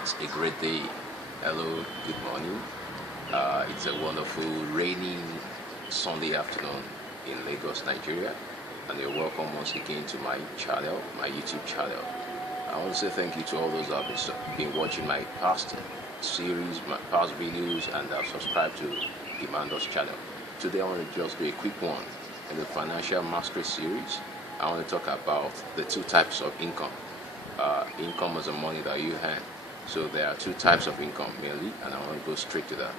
It's a great day. Hello, good morning. It's a wonderful rainy Sunday afternoon in Lagos, Nigeria, and you're welcome once again to my channel, my YouTube channel. I want to say thank you to all those that have been watching my past series, my past videos, and have subscribed to Emmanuel's channel. Today I want to just do a quick one. In the financial mastery series, I want to talk about the two types of income. Income is the money that you earn. So there are two types of income mainly, and I want to go straight to that.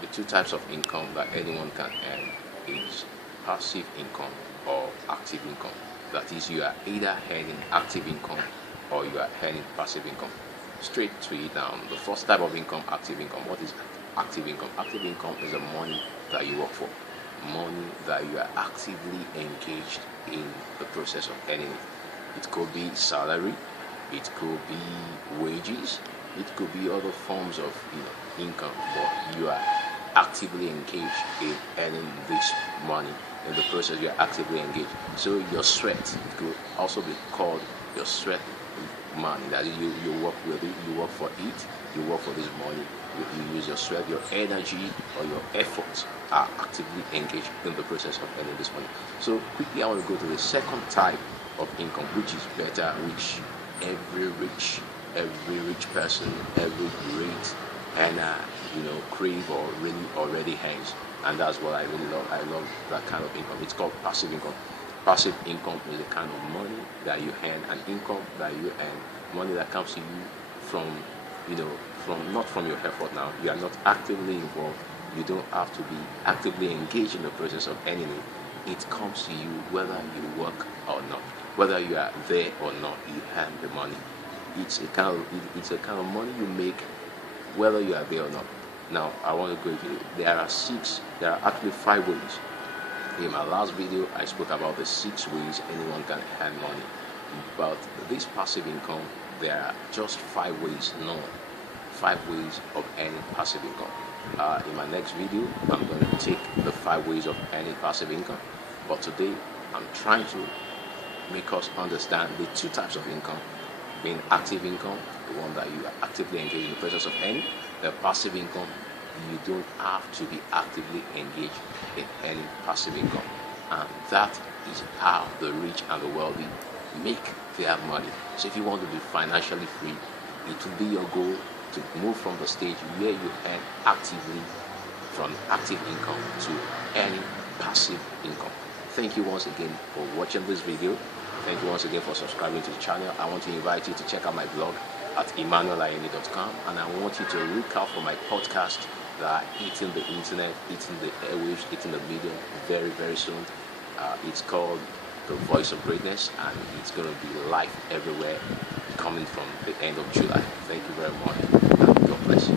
The two types of income that anyone can earn is passive income or active income. That is, you are either earning active income or you are earning passive income. Straight to it now. The first type of income, active income. What is active income? Active income is the money that you work for, money that you are actively engaged in the process of earning it. It could be salary, it could be wages, it could be other forms of income, but you are actively engaged in earning this money. In the process, you are actively engaged. So your sweat, it could also be called your sweat money. That is, you work with it, you work for it, you work for this money. You use your sweat, your energy, or your efforts are actively engaged in the process of earning this money. So quickly, I want to go to the second type of income, which is better, which every rich person, every great earner, crave or really already has, and that's what I really love. I love that kind of income. It's called passive income. Passive income is the kind of money that you earn, and income that you earn, money that comes to you from, not from your effort. Now you are not actively involved. You don't have to be actively engaged in the process of earning it. It comes to you whether you work or not, whether you are there or not. You earn the money. It's a kind of money you make whether you are there or not. Now I want to go into it. There are actually 5 ways. In my last video, I spoke about the 6 ways anyone can earn money. But this passive income, there are just 5 ways known. 5 ways of earning passive income. In my next video, I'm going to take the 5 ways of earning passive income. But today, I'm trying to make us understand the 2 types of income. Being active income, the one that you are actively engaged in the process of earning. The passive income, you don't have to be actively engaged in earning passive income. And that is how the rich and the wealthy make their money. So if you want to be financially free, it will be your goal to move from the stage where you earn actively, from active income to earning passive income. Thank you once again for watching this video. Thank you once again for subscribing to the channel. I want to invite you to check out my blog at emmanuelayeni.com, and I want you to look out for my podcast that are hitting the internet, hitting the airwaves, hitting the medium very, very soon. It's called The Voice of Greatness, and it's going to be live everywhere coming from the end of July. Thank you very much, and God bless you.